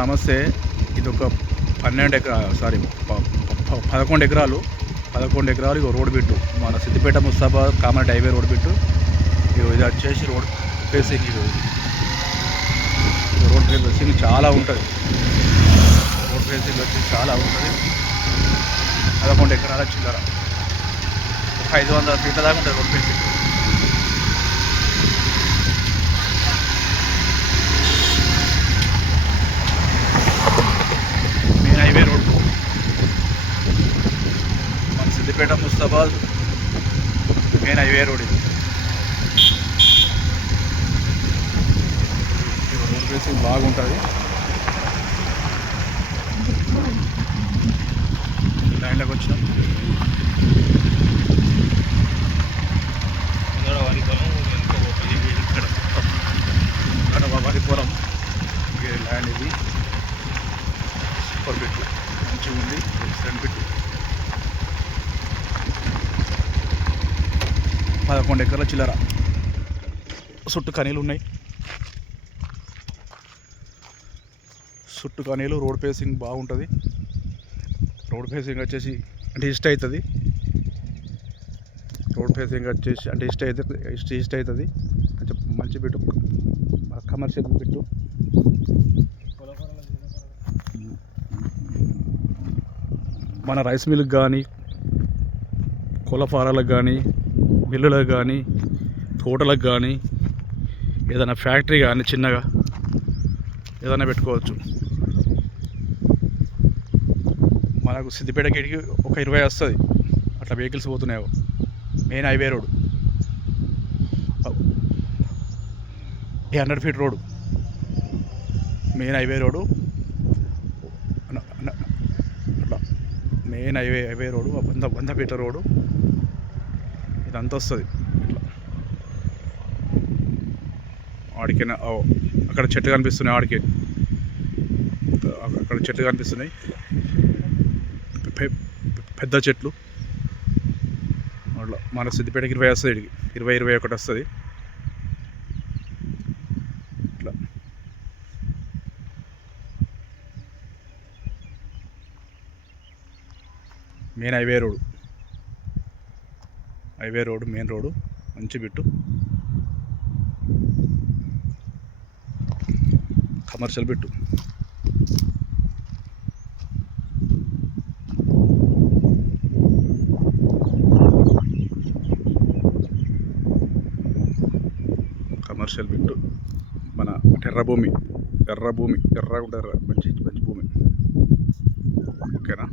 నమస్తే. ఇది ఒక 11 ఎకరాలు 11 ఎకరాలు ఇగో రోడ్ బిట్టు మన Siddipet Mustabad Kamareddy highway road bit. ఇగో ఇది వచ్చేసి రోడ్ ఫేసింగ్. ఇది రోడ్ ఫేసింగ్ చాలా ఉంటుంది. రోడ్ ఫేసింగ్ వచ్చి చాలా ఉంటుంది. 11 ఎకరాల చిల్లర, ఒక 500 ఫీట్ల దాకా ఉంటుంది road facing. Main highway road మన Siddipet Mustabad main highway road. ఇది రోడ్ ఫేసింగ్ బాగుంటుంది. లైన్లోకి వచ్చినాం. ఇక్కడ వరి పొలం ల్యాండ్. ఇది సూపర్ బిట్, మంచిగా ఉంది. ఫ్రంట్ బిట్ 11 ఎకరాల చిల్లర. చుట్టూ కనీలు ఉన్నాయి. చుట్టూ కనీలు. రోడ్ ఫేసింగ్ బాగుంటుంది. రోడ్ ఫేసింగ్ వచ్చేసి అంటే ఈస్ట్ అవుతుంది. రోడ్ ఫేసింగ్ వచ్చేసి అంటే ఈస్ట్ అవుతుంది. కొంచెం మంచి బిట్టు, కమర్షియల్ బిట్టు. మన రైస్ మిల్కి కానీ, కోళ్ళ ఫారాలకు కానీ, మిల్లులకు కానీ, తోటలకు కానీ, ఏదైనా ఫ్యాక్టరీ కానీ చిన్నగా ఏదైనా పెట్టుకోవచ్చు. మనకు సిద్దిపేట గేట్కి ఒక 20 వస్తుంది అట్లా వెహికల్స్ పోతున్నాయో. Main highway road, 100 feet road. Main highway road అట్లా మెయిన్ హైవే రోడ్డు 100 ఫీట్ల రోడ్డు. ఇదంతా వస్తుంది ఇట్లా. ఆడికి అక్కడ చెట్లు కనిపిస్తున్నాయి. ఆడికి అక్కడ చెట్లు కనిపిస్తున్నాయి, పెద్ద చెట్లు. అట్లా మన సిద్దిపేటకి 20 వస్తుంది. 20-21 వస్తుంది ఇట్లా. Main highway road main road, మంచి bit. Commercial bit. Commercial bit. మన ఎర్ర భూమి ఎర్రగా ఉంటుంది. మంచి భూమి. ఓకేనా.